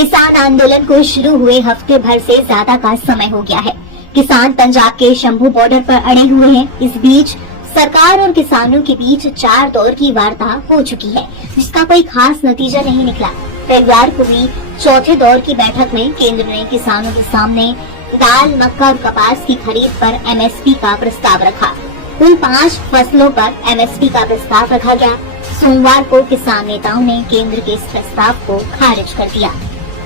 किसान आंदोलन को शुरू हुए हफ्ते भर से ज्यादा का समय हो गया है। किसान पंजाब के शंभू बॉर्डर पर अड़े हुए हैं। इस बीच सरकार और किसानों के बीच 4 दौर की वार्ता हो चुकी है, जिसका कोई खास नतीजा नहीं निकला। रविवार को हुई चौथे दौर की बैठक में केंद्र ने किसानों के सामने दाल, मक्का और कपास की खरीद पर एमएसपी का प्रस्ताव रखा। कुल 5 फसलों पर एमएसपी का प्रस्ताव रखा गया। सोमवार को किसान नेताओं ने केंद्र के इस प्रस्ताव को खारिज कर दिया।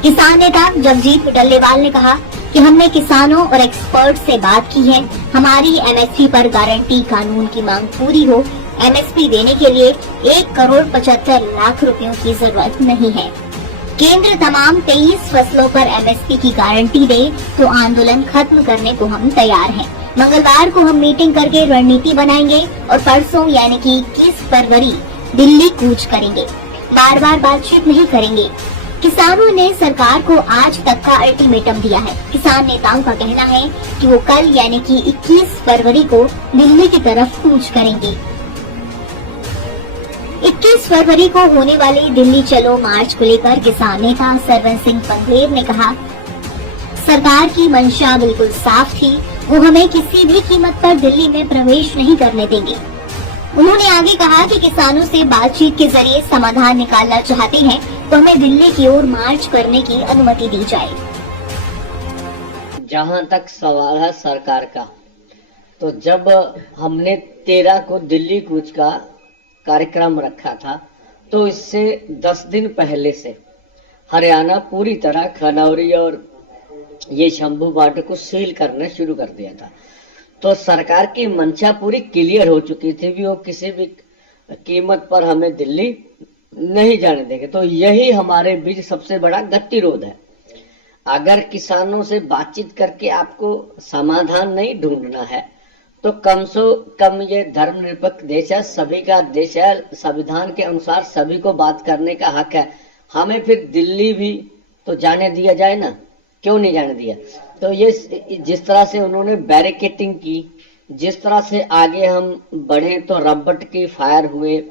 किसान नेता जगजीत डल्लेवाल ने कहा कि हमने किसानों और एक्सपर्ट से बात की है। हमारी एमएसपी पर गारंटी कानून की मांग पूरी हो। एमएसपी देने के लिए 1,75,00,000 रुपयों की जरूरत नहीं है। केंद्र तमाम 23 फसलों पर एमएसपी की गारंटी दे तो आंदोलन खत्म करने को हम तैयार हैं। मंगलवार को हम मीटिंग करके रणनीति बनाएंगे और परसों यानी कि 21 फरवरी दिल्ली कूच करेंगे। बार बार बातचीत नहीं करेंगे। किसानों ने सरकार को आज तक का अल्टीमेटम दिया है। किसान नेताओं का कहना है कि वो कल यानी कि 21 फरवरी को दिल्ली की तरफ कूच करेंगे। 21 फरवरी को होने वाले दिल्ली चलो मार्च को लेकर किसान नेता सरवन सिंह पंधेर ने कहा, सरकार की मंशा बिल्कुल साफ थी। वो हमें किसी भी कीमत पर दिल्ली में प्रवेश नहीं करने देंगे। उन्होंने आगे कहा कि किसानों से बातचीत के जरिए समाधान निकालना चाहते हैं तो हमें दिल्ली की ओर मार्च करने की अनुमति दी जाए। जहां तक सवाल है सरकार का, तो जब हमने 13 को दिल्ली कूच का कार्यक्रम रखा था, तो इससे 10 दिन पहले से हरियाणा पूरी तरह खनौरी और ये शंभू बॉर्डर को सील करना शुरू कर दिया था। तो सरकार की मंशा पूरी क्लियर हो चुकी थी कि वो किसी भी कीमत पर हमें दिल्ली नहीं जाने देंगे। तो यही हमारे बीच सबसे बड़ा गतिरोध है। अगर किसानों से बातचीत करके आपको समाधान नहीं ढूंढना है तो कम से कम ये धर्मनिरपेक्ष देश है, सभी का देश है, संविधान के अनुसार सभी को बात करने का हक है। हमें फिर दिल्ली भी तो जाने दिया जाए ना, क्यों नहीं जाने दिया? तो ये जिस तरह से उन्होंने बैरिकेटिंग की, जिस तरह से आगे हम बढ़े तो रबट की फायर हुए,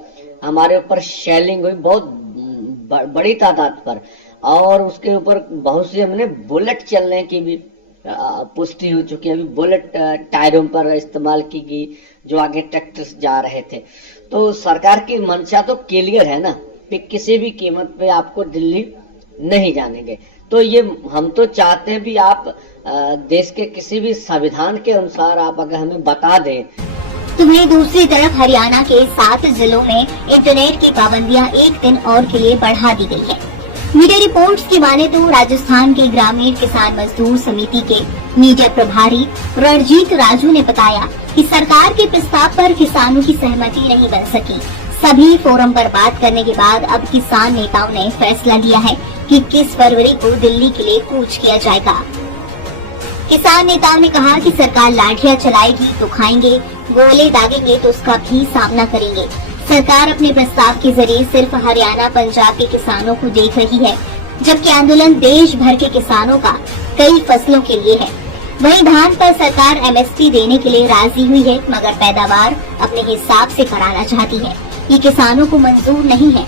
हमारे ऊपर शेलिंग हुई बहुत बड़ी तादाद पर, और उसके ऊपर बहुत सी हमने बुलेट चलने की भी पुष्टि हो चुकी है। अभी बुलेट टायरों पर इस्तेमाल की गई जो आगे ट्रैक्टर जा रहे थे। तो सरकार की मंशा तो क्लियर है ना कि किसी भी कीमत पे आपको दिल्ली नहीं जानेंगे। तो ये हम तो चाहते हैं भी आप देश के किसी भी संविधान के अनुसार आप अगर हमें बता दें। तो वहीं दूसरी तरफ हरियाणा के 7 जिलों में इंटरनेट की पाबंदियां 1 दिन और के लिए बढ़ा दी गई है। मीडिया रिपोर्ट्स की माने तो राजस्थान के ग्रामीण किसान मजदूर समिति के मीडिया प्रभारी रणजीत राजू ने बताया कि सरकार के प्रस्ताव पर किसानों की सहमति नहीं बन सकी। सभी फोरम पर बात करने के बाद अब किसान नेताओं ने फैसला लिया है कि 21 फरवरी को दिल्ली के लिए कूच किया जाएगा। किसान नेताओं ने कहा कि सरकार लाठियां चलाएगी तो खाएंगे, गोले दागेंगे तो उसका भी सामना करेंगे। सरकार अपने प्रस्ताव के जरिए सिर्फ हरियाणा पंजाब के किसानों को देख रही है, जबकि आंदोलन देश भर के किसानों का कई फसलों के लिए है। वहीं धान पर सरकार एमएसपी देने के लिए राजी हुई है, मगर पैदावार अपने हिसाब से कराना चाहती है। ये किसानों को मंजूर नहीं है।